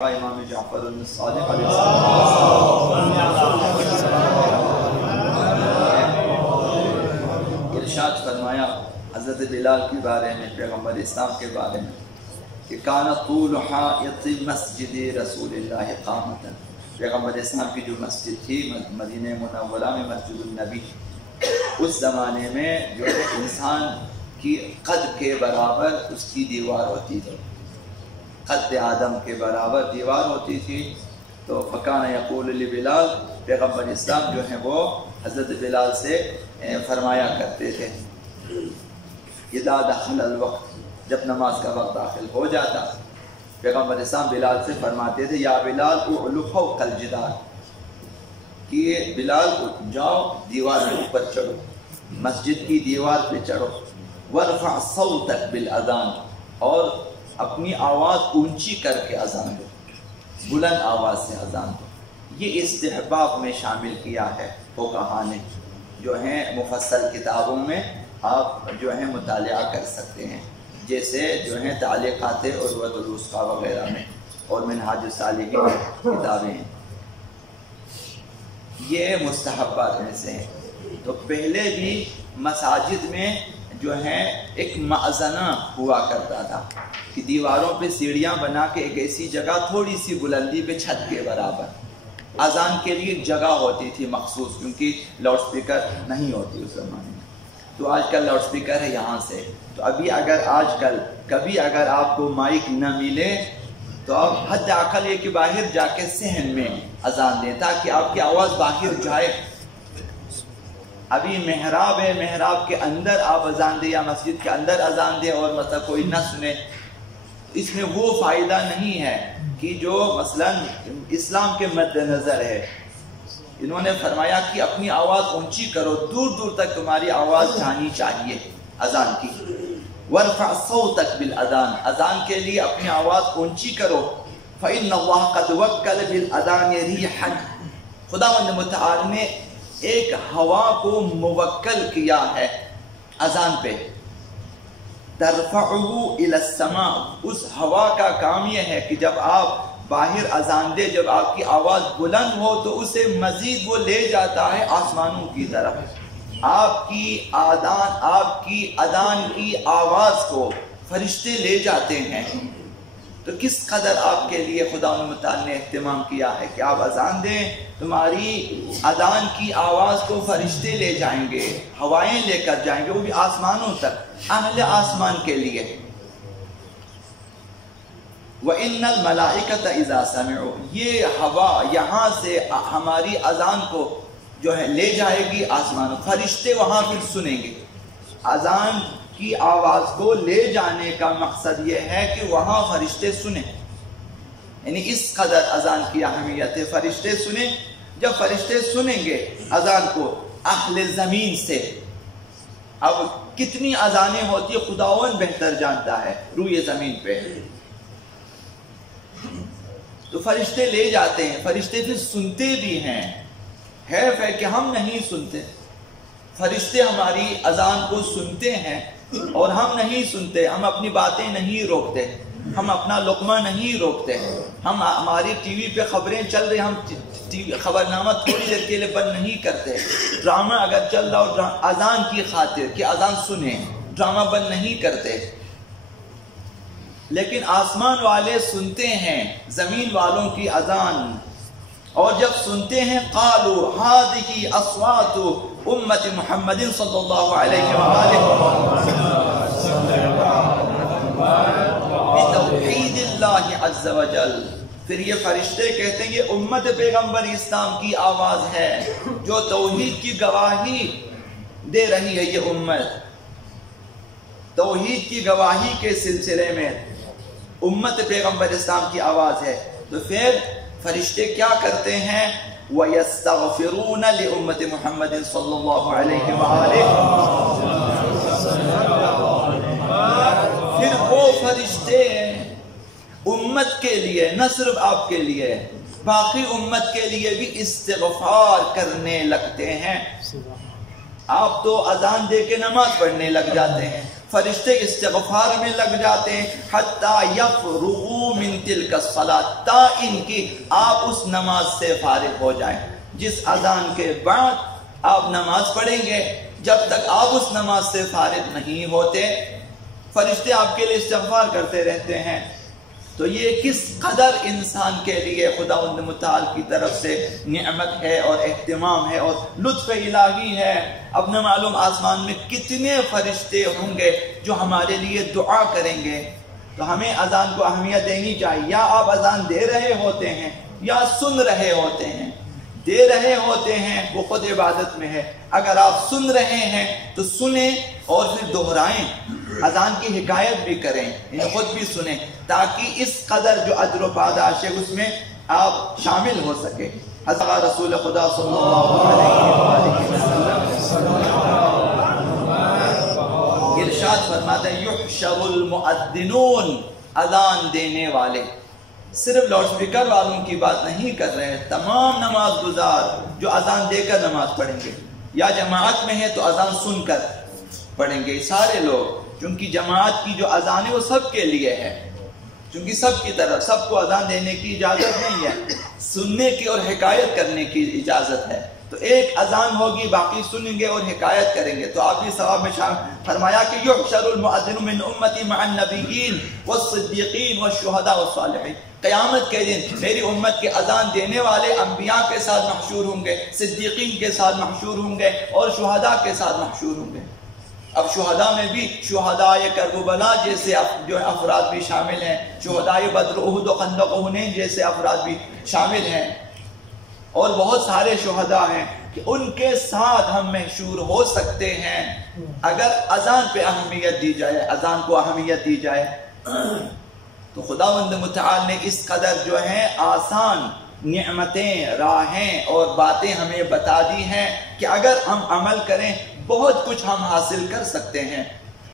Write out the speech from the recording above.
امام جعفر الصادق علیہ السلام ارشاد فرمایا حضرت بلال کے بارے میں، پیغمبر اسلام کے بارے میں کہ کان طول حائط مسجد رسول اللہ قامتا، پیغمبر اسلام کی جو مسجد تھی مدینہ منورہ میں مسجد النبی، اس زمانے میں جو ہے انسان کی قد کے برابر اس کی دیوار ہوتی تھی، قد آدم کے برابر دیوار ہوتی تھی۔ تو فکان یقول لبلال، پیغمبر اسلام جو ہیں وہ حضرت بلال سے فرمایا کرتے تھے اذا دخل الوقت، جب نماز کا وقت داخل ہو جاتا، پیغمبر اسلام بلال سے فرماتے تھے یا بلال اعلو فوق الجدار، کہ بلال جاؤ دیوار کے اوپر چڑھو، مسجد کی دیوار پہ چڑھو، وارفع صوتک بالاذان، اور اپنی آواز اونچی کر کے اذان دو، بلند آواز سے اذان دو۔ یہ استحباب میں شامل کیا ہے فقہا نے، جو ہیں مفصل کتابوں میں آپ جو ہیں مطالعہ کر سکتے ہیں، جیسے جو ہیں تعلیقات عروۃ الوثقی وغیرہ میں اور منہاج السالکین کتابیں ہیں، یہ مستحبات میں سے ہیں۔ تو پہلے بھی مساجد میں جو ہے ایک مأذنہ ہوا کرتا تھا کہ دیواروں پہ سیڑھیاں بنا کے ایک ایسی جگہ تھوڑی سی بلندی پہ چھت کے برابر اذان کے لیے جگہ ہوتی تھی مخصوص، کیونکہ لاؤڈ سپیکر نہیں ہوتی اس زمانے میں۔ تو آج کل لاؤڈ سپیکر ہے یہاں سے، تو ابھی اگر آج کل کبھی اگر آپ کو مائک نہ ملے تو آپ حد اقل یہ کہ باہر جا کے صحن میں اذان دیں تاکہ آپ کی آواز باہر جائے۔ ابھی محراب ہے، محراب کے اندر آپ اذان دیں یا مسجد کے اندر اذان دیں اور مطلب کوئی نہ سنے، اس میں وہ فائدہ نہیں ہے کہ جو مثلا اسلام کے مد نظر ہے۔ انہوں نے فرمایا کہ اپنی آواز اونچی کرو، دور دور تک تمہاری آواز جانی چاہیے اذان کی۔ وارفع صوتک بالاذان، اذان کے لیے اپنی آواز اونچی کرو۔ فإن اللہ قد وکل بالاذان ریحا، خداوند متعال نے ایک ہوا کو موکل کیا ہے اذان پہ، ترفعہ الی السماء، اس ہوا کا کام یہ ہے کہ جب آپ باہر اذان دے، جب آپ کی آواز بلند ہو تو اسے مزید وہ لے جاتا ہے آسمانوں کی طرف۔ آپ کی اذان کی آواز کو فرشتے لے جاتے ہیں، تو کس قدر آپ کے لیے خدا متعال نے اہتمام کیا ہے کہ آپ اذان دیں، تمہاری اذان کی آواز کو فرشتے لے جائیں گے، ہوائیں لے کر جائیں گے، وہ بھی آسمانوں تک، اہل آسمان کے لیے۔ وَإِنَّ الْمَلَائِكَةَ إِذَا سَمِعُوا، یہ ہوا یہاں سے ہماری اذان کو جو ہے لے جائے گی آسمانوں، فرشتے وہاں پھر سنیں گے۔ اذان کی آواز کو لے جانے کا مقصد یہ ہے کہ وہاں فرشتے سنیں، یعنی اس قدر اذان کی اہمیت ہے، فرشتے سنیں۔ جب فرشتے سنیں گے اذان کو اہل زمین سے، اب کتنی اذانیں ہوتی ہے خداوند بہتر جانتا ہے روئے زمین پہ، تو فرشتے لے جاتے ہیں، فرشتے پھر سنتے بھی ہیں۔ حیف ہے کہ ہم نہیں سنتے، فرشتے ہماری اذان کو سنتے ہیں اور ہم نہیں سنتے، ہم اپنی باتیں نہیں روکتے، ہم اپنا لقمہ نہیں روکتے، ہم ہماری ٹی وی پہ خبریں چل رہی، ہم خبرنامہ تھوڑی دیر کے لیے بند نہیں کرتے، ڈرامہ اگر چل رہا ہو اذان کی خاطر کہ اذان سنیں، ڈرامہ بند نہیں کرتے۔ لیکن آسمان والے سنتے ہیں زمین والوں کی اذان، اور جب سنتے ہیں قالوا هذه اصوات امت محمد صلی اللہ علیہ وآلہ بتوحید اللہ عز وجل، پھر یہ فرشتے کہتے ہیں یہ امت پیغمبر اسلام کی آواز ہے جو توحید کی گواہی دے رہی ہے، یہ امت توحید کی گواہی کے سلسلے میں امت پیغمبر اسلام کی آواز ہے۔ تو پھر فرشتے کیا کرتے ہیں؟ وَيَسْتَغْفِرُونَ لِأُمَّةِ مُحَمَّدٍ صلی اللہ علیہ وآلہ، پھر وہ فرشتے امت کے لیے، نہ صرف آپ کے لیے، باقی امت کے لیے بھی استغفار کرنے لگتے ہیں۔ آپ تو اذان دے کے نماز پڑھنے لگ جاتے ہیں، فرشتے استغفار میں لگ جاتے ہیں، حتی یفرغوا من تلک الصلاۃ، تا ان کی آپ اس نماز سے فارغ ہو جائیں۔ جس اذان کے بعد آپ نماز پڑھیں گے، جب تک آپ اس نماز سے فارغ نہیں ہوتے، فرشتے آپ کے لیے استغفار کرتے رہتے ہیں۔ تو یہ کس قدر انسان کے لیے خداوند متعال کی طرف سے نعمت ہے اور اہتمام ہے اور لطف الہی ہے۔ اب نہ معلوم آسمان میں کتنے فرشتے ہوں گے جو ہمارے لیے دعا کریں گے۔ تو ہمیں اذان کو اہمیت دینی چاہیے۔ یا آپ اذان دے رہے ہوتے ہیں یا سن رہے ہوتے ہیں۔ دے رہے ہوتے ہیں وہ خود عبادت میں ہے، اگر آپ سن رہے ہیں تو سنیں اور پھر دہرائیں، اذان کی حکایت بھی کریں، یعنی خود بھی سنیں، تاکہ اس قدر جو اجر و پاداش ہے اس میں آپ شامل ہو سکے۔ حضرت رسول خدا صلی اللہ علیہ وسلم ارشاد فرماتا ہے یحشر المؤذنون، اذان دینے والے، صرف لاؤڈ اسپیکر والوں کی بات نہیں کر رہے ہیں، تمام نماز گزار جو اذان دے کر نماز پڑھیں گے یا جماعت میں ہے تو اذان سن کر پڑھیں گے، سارے لوگ، چونکہ جماعت کی جو اذان ہے وہ سب کے لیے ہے، چونکہ سب کی طرف سب کو اذان دینے کی اجازت نہیں ہے، سننے کی اور حکایت کرنے کی اجازت ہے۔ تو ایک اذان ہوگی، باقی سنیں گے اور حکایت کریں گے، تو آپ بھی ثواب میں شامل۔ فرمایا کہ یحشر المؤذن من امتی مع النبیین والصدیقین والشہداء والصالحین، قیامت کے دن میری امت کے اذان دینے والے انبیاء کے ساتھ محشور ہوں گے، صدیقین کے ساتھ محشور ہوں گے اور شہداء کے ساتھ محشور ہوں گے۔ اب شہداء میں بھی شہداء کربلا جیسے جو افراد بھی شامل ہیں، شہداء بدر، احد و خندق و حنین جیسے افراد بھی شامل ہیں، اور بہت سارے شہداء ہیں کہ ان کے ساتھ ہم محشور ہو سکتے ہیں اگر اذان پہ اہمیت دی جائے، اذان کو اہمیت دی جائے۔ تو خداوند متعال نے اس قدر جو ہیں آسان نعمتیں، راہیں اور باتیں ہمیں بتا دی ہیں کہ اگر ہم عمل کریں بہت کچھ ہم حاصل کر سکتے ہیں۔